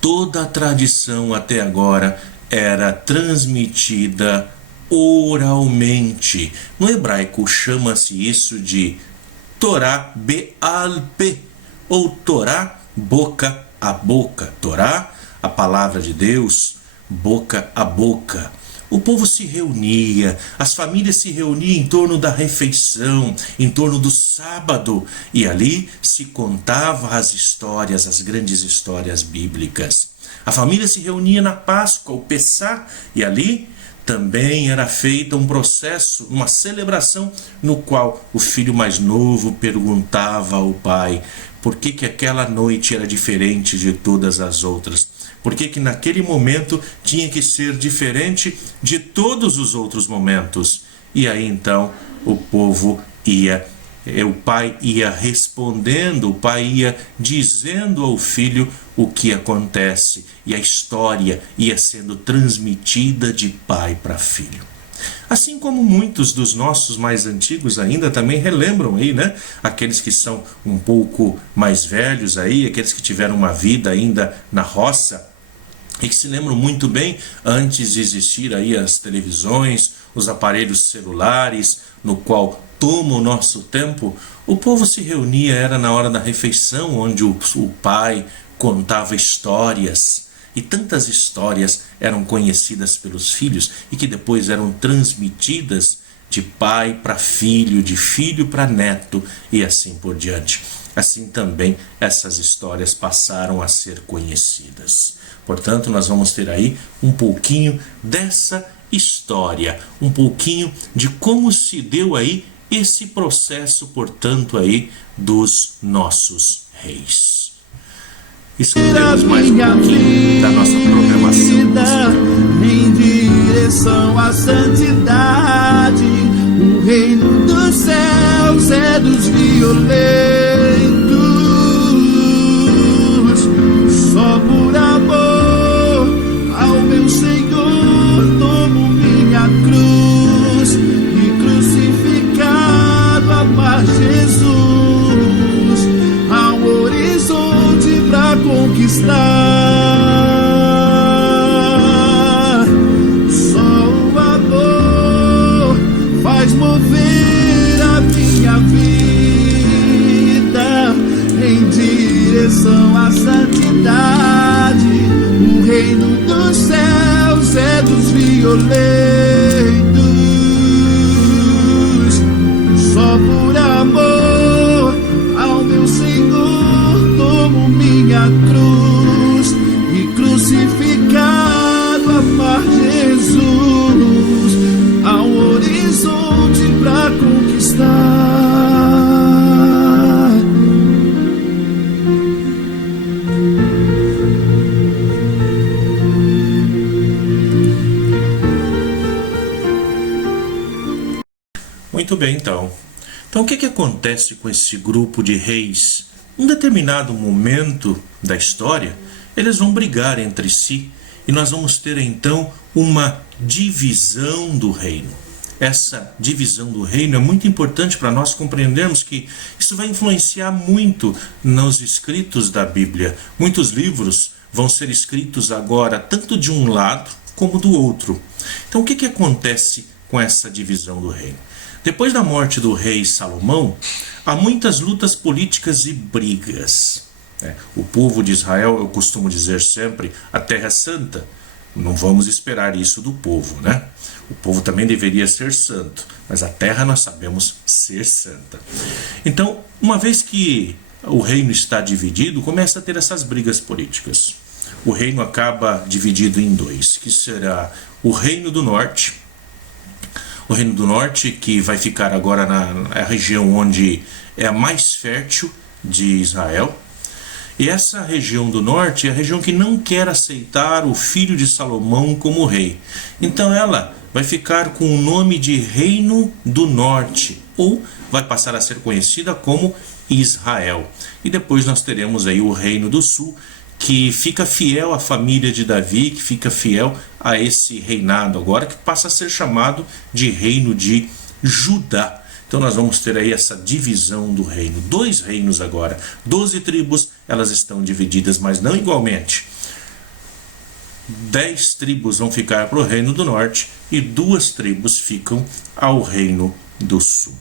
Toda a tradição até agora era transmitida oralmente. No hebraico chama-se isso de Torá Be'al-Pé, ou Torá boca a boca. Torá, a palavra de Deus, boca a boca. O povo se reunia, as famílias se reuniam em torno da refeição, em torno do sábado, e ali se contavam as histórias, as grandes histórias bíblicas. A família se reunia na Páscoa, o Pessá, e ali também era feito um processo, uma celebração, no qual o filho mais novo perguntava ao pai por que aquela noite era diferente de todas as outras. Por que naquele momento tinha que ser diferente de todos os outros momentos? E aí então o pai ia respondendo, o pai ia dizendo ao filho o que acontece, e a história ia sendo transmitida de pai para filho. Assim como muitos dos nossos mais antigos ainda também relembram aí, né? Aqueles que são um pouco mais velhos aí, aqueles que tiveram uma vida ainda na roça, e que se lembram muito bem, antes de existir aí as televisões, os aparelhos celulares, no qual toma o nosso tempo, o povo se reunia, era na hora da refeição, onde o pai contava histórias, e tantas histórias eram conhecidas pelos filhos, e que depois eram transmitidas de pai para filho, de filho para neto, e assim por diante. Assim também essas histórias passaram a ser conhecidas. Portanto, nós vamos ter aí um pouquinho dessa história, um pouquinho de como se deu aí esse processo, portanto, aí dos nossos reis. Escutemos mais um pouquinho da nossa programação musical. Em direção à santidade, o reino dos céus é dos violentos. Só por amor ao meu Senhor tomo minha cruz, e crucificado amar Jesus, há um horizonte pra conquistar. Só o amor faz mover a minha vida em direção à santidade. O reino dos céus é dos violentos. Só por amor ao meu Senhor tomo minha cruz, e crucificado amar Jesus, há um horizonte pra conquistar. Muito bem, então. Então, o que acontece com esse grupo de reis? Em um determinado momento da história, eles vão brigar entre si e nós vamos ter, então, uma divisão do reino. Essa divisão do reino é muito importante para nós compreendermos que isso vai influenciar muito nos escritos da Bíblia. Muitos livros vão ser escritos agora tanto de um lado como do outro. Então, o que acontece com essa divisão do reino? Depois da morte do rei Salomão, há muitas lutas políticas e brigas. O povo de Israel, eu costumo dizer sempre, a terra é santa. Não vamos esperar isso do povo, né? O povo também deveria ser santo, mas a terra nós sabemos ser santa. Então, uma vez que o reino está dividido, começa a ter essas brigas políticas. O reino acaba dividido em dois, que será o reino do norte. O reino do norte, que vai ficar agora na região onde é a mais fértil de Israel. E essa região do norte é a região que não quer aceitar o filho de Salomão como rei. Então ela vai ficar com o nome de Reino do Norte, ou vai passar a ser conhecida como Israel. E depois nós teremos aí o Reino do Sul, que fica fiel à família de Davi, que fica fiel a esse reinado agora, que passa a ser chamado de Reino de Judá. Então nós vamos ter aí essa divisão do reino. 2 reinos agora. 12 tribos, elas estão divididas, mas não igualmente. 10 tribos vão ficar para o reino do norte e 2 tribos ficam ao reino do sul.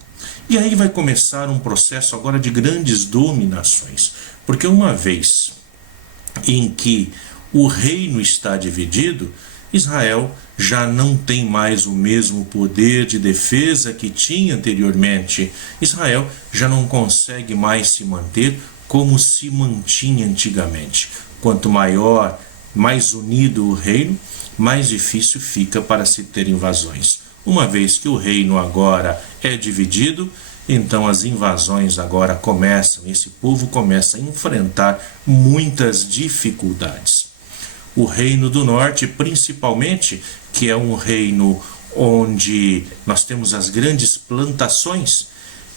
E aí vai começar um processo agora de grandes dominações. Porque uma vez em que o reino está dividido, Israel já não tem mais o mesmo poder de defesa que tinha anteriormente. Israel já não consegue mais se manter como se mantinha antigamente. Quanto maior, mais unido o reino, mais difícil fica para se ter invasões. Uma vez que o reino agora é dividido, então as invasões agora começam, esse povo começa a enfrentar muitas dificuldades. O reino do norte, principalmente, que é um reino onde nós temos as grandes plantações,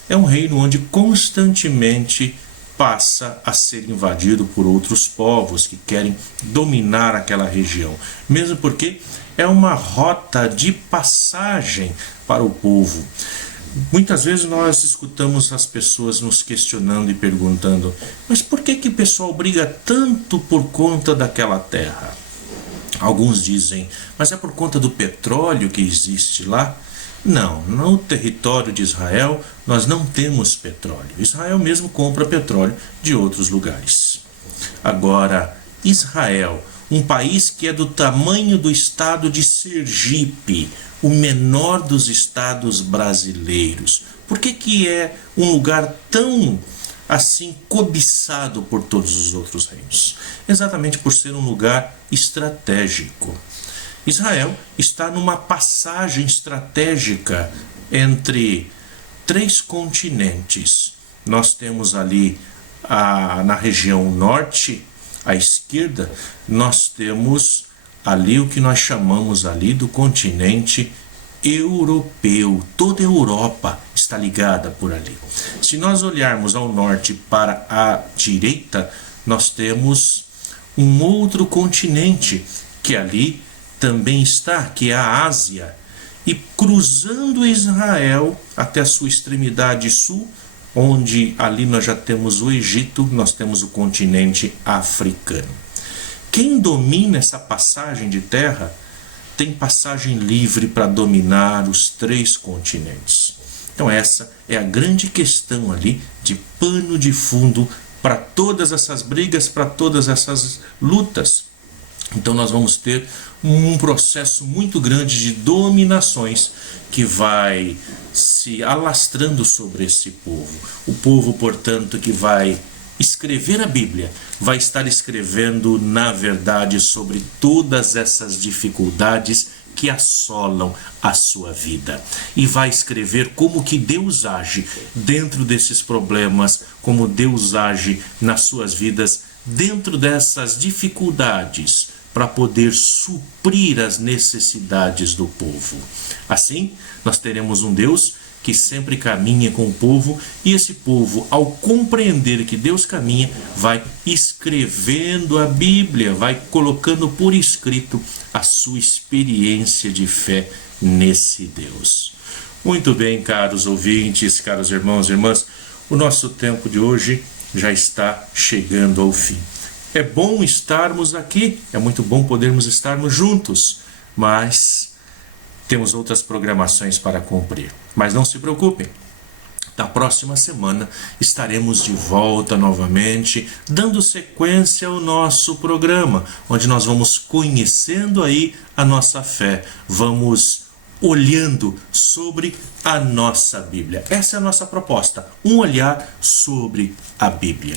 é um reino onde constantemente passa a ser invadido por outros povos que querem dominar aquela região. Mesmo porque é uma rota de passagem para o povo. Muitas vezes nós escutamos as pessoas nos questionando e perguntando: mas por que o pessoal briga tanto por conta daquela terra? Alguns dizem: mas é por conta do petróleo que existe lá? Não, no território de Israel nós não temos petróleo. Israel mesmo compra petróleo de outros lugares. Agora, Israel, um país que é do tamanho do estado de Sergipe, o menor dos estados brasileiros. Por que é um lugar tão assim cobiçado por todos os outros reinos? Exatamente por ser um lugar estratégico. Israel está numa passagem estratégica entre 3 continentes. Nós temos ali na região norte, à esquerda, nós temos ali o que nós chamamos ali do continente europeu. Toda a Europa está ligada por ali. Se nós olharmos ao norte para a direita, nós temos um outro continente que ali também está, que é a Ásia. E cruzando Israel até a sua extremidade sul, onde ali nós já temos o Egito, nós temos o continente africano. Quem domina essa passagem de terra tem passagem livre para dominar os 3 continentes. Então essa é a grande questão ali de pano de fundo para todas essas brigas, para todas essas lutas. Então nós vamos ter um processo muito grande de dominações que vai se alastrando sobre esse povo. O povo, portanto, que vai escrever a Bíblia, vai estar escrevendo, na verdade, sobre todas essas dificuldades que assolam a sua vida. E vai escrever como que Deus age dentro desses problemas, como Deus age nas suas vidas, dentro dessas dificuldades, para poder suprir as necessidades do povo. Assim, nós teremos um Deus que sempre caminha com o povo, e esse povo, ao compreender que Deus caminha, vai escrevendo a Bíblia, vai colocando por escrito a sua experiência de fé nesse Deus. Muito bem, caros ouvintes, caros irmãos e irmãs, o nosso tempo de hoje já está chegando ao fim. É bom estarmos aqui, é muito bom podermos estarmos juntos, mas temos outras programações para cumprir. Mas não se preocupem, na próxima semana estaremos de volta novamente, dando sequência ao nosso programa, onde nós vamos conhecendo aí a nossa fé, vamos olhando sobre a nossa Bíblia. Essa é a nossa proposta, um olhar sobre a Bíblia.